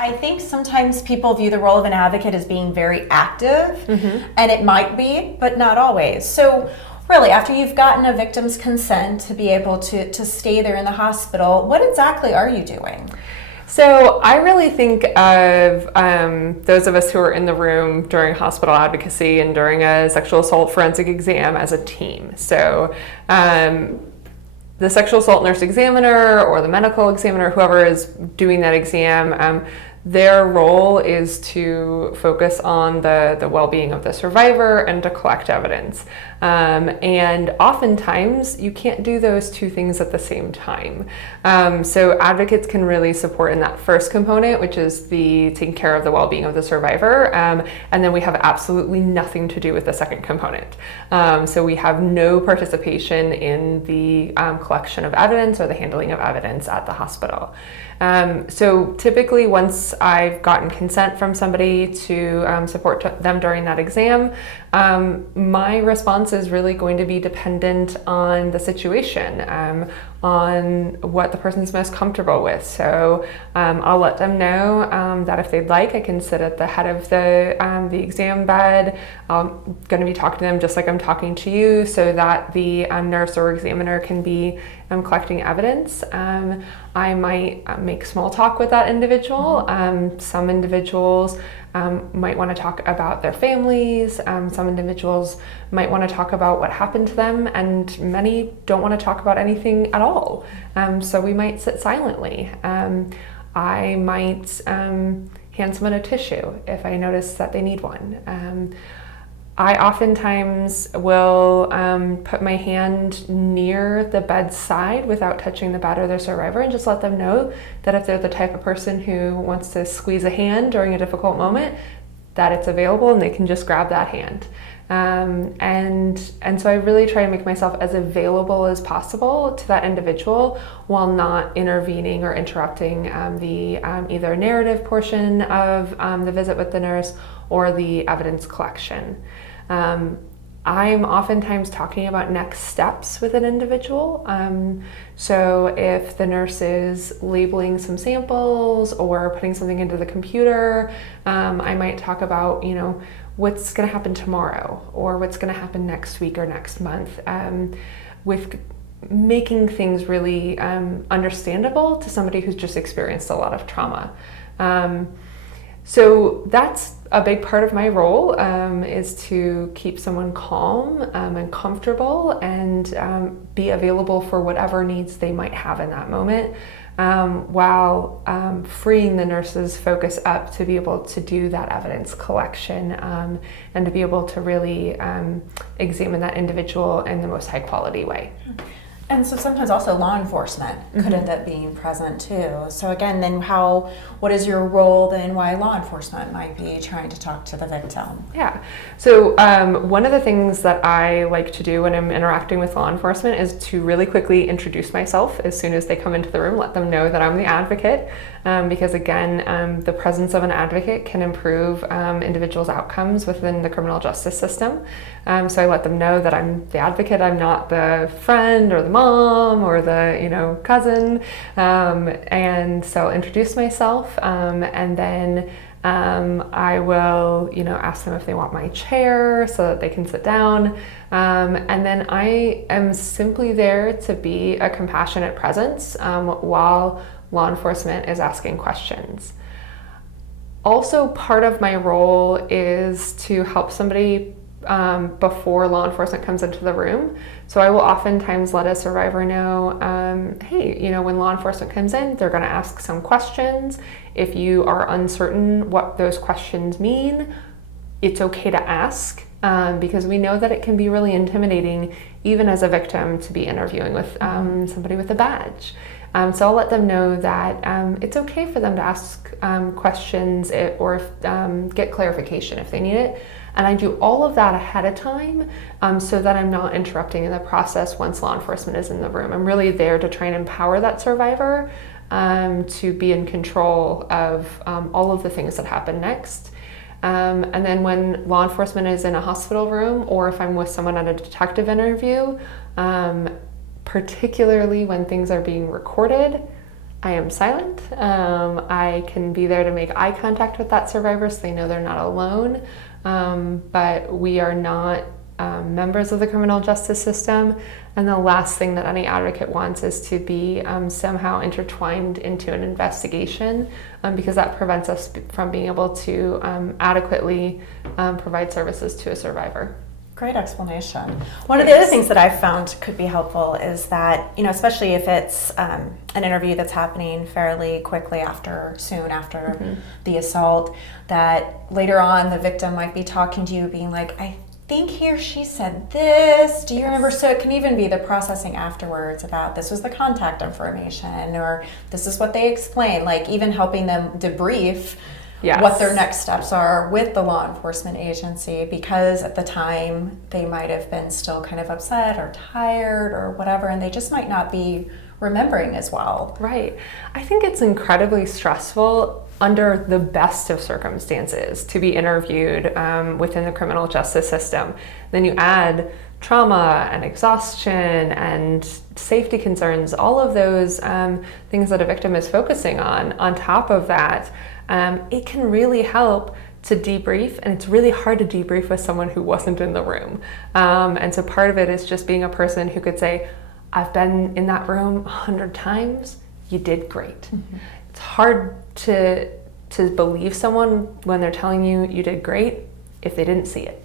I think sometimes people view the role of an advocate as being very active, and it might be, but not always. So really, after you've gotten a victim's consent to be able to stay there in the hospital, what exactly are you doing? So I really think of those of us who are in the room during hospital advocacy and during a sexual assault forensic exam as a team. So the sexual assault nurse examiner or the medical examiner, whoever is doing that exam, their role is to focus on the well-being of the survivor and to collect evidence. And oftentimes you can't do those two things at the same time. So advocates can really support in that first component, which is the taking care of the well-being of the survivor. And then we have absolutely nothing to do with the second component. So we have no participation in the collection of evidence or the handling of evidence at the hospital. So typically once I've gotten consent from somebody to support them during that exam, my response is really going to be dependent on the situation, on what the person's most comfortable with. So I'll let them know that if they'd like, I can sit at the head of the exam bed. I'm going to be talking to them just like I'm talking to you, so that the nurse or examiner can be collecting evidence. I might make small talk with that individual. Some individuals might want to talk about their families. Some individuals might want to talk about what happened to them, and many don't want to talk about anything at all. So we might sit silently. I might hand someone a tissue if I notice that they need one. I oftentimes will put my hand near the bedside without touching the bed or the survivor, and just let them know that if they're the type of person who wants to squeeze a hand during a difficult moment, that it's available and they can just grab that hand. And so I really try to make myself as available as possible to that individual while not intervening or interrupting the either narrative portion of the visit with the nurse or the evidence collection. I'm oftentimes talking about next steps with an individual. So if the nurse is labeling some samples or putting something into the computer, I might talk about, what's going to happen tomorrow or what's going to happen next week or next month, with making things really understandable to somebody who's just experienced a lot of trauma. So that's a big part of my role, is to keep someone calm and comfortable and be available for whatever needs they might have in that moment, while freeing the nurse's focus up to be able to do that evidence collection and to be able to really examine that individual in the most high quality way. And so sometimes also law enforcement could end up being present too. So again, then what is your role then, why law enforcement might be trying to talk to the victim? Yeah, so one of the things that I like to do when I'm interacting with law enforcement is to really quickly introduce myself as soon as they come into the room, let them know that I'm the advocate, because again, the presence of an advocate can improve individuals' outcomes within the criminal justice system. So I let them know that I'm the advocate, I'm not the friend or the mom or the cousin, and so I'll introduce myself, and then I will ask them if they want my chair so that they can sit down, and then I am simply there to be a compassionate presence while law enforcement is asking questions. Also, part of my role is to help somebody before law enforcement comes into the room. So I will oftentimes let a survivor know, hey, when law enforcement comes in, they're going to ask some questions. If you are uncertain what those questions mean, it's okay to ask, because we know that it can be really intimidating, even as a victim, to be interviewing with somebody with a badge. So I'll let them know that it's okay for them to ask questions or get clarification if they need it. And I do all of that ahead of time, so that I'm not interrupting in the process once law enforcement is in the room. I'm really there to try and empower that survivor to be in control of all of the things that happen next. And then when law enforcement is in a hospital room, or if I'm with someone at a detective interview, particularly when things are being recorded, I am silent. I can be there to make eye contact with that survivor so they know they're not alone. But we are not members of the criminal justice system. And the last thing that any advocate wants is to be somehow intertwined into an investigation, because that prevents us from being able to adequately provide services to a survivor. Great explanation. One of the other things that I've found could be helpful is that, especially if it's an interview that's happening fairly quickly soon after the assault, that later on the victim might be talking to you being like, I think he or she said this. Do you remember? So it can even be the processing afterwards about this was the contact information, or this is what they explained, like even helping them debrief what their next steps are with the law enforcement agency, because at the time they might have been still kind of upset or tired or whatever, and they just might not be remembering as well. Right. I think it's incredibly stressful under the best of circumstances to be interviewed within the criminal justice system. Then you add trauma and exhaustion and safety concerns, all of those things that a victim is focusing on top of that. It can really help to debrief, and it's really hard to debrief with someone who wasn't in the room. And so part of it is just being a person who could say, I've been in that room 100 times, you did great. Mm-hmm. It's hard to believe someone when they're telling you you did great if they didn't see it.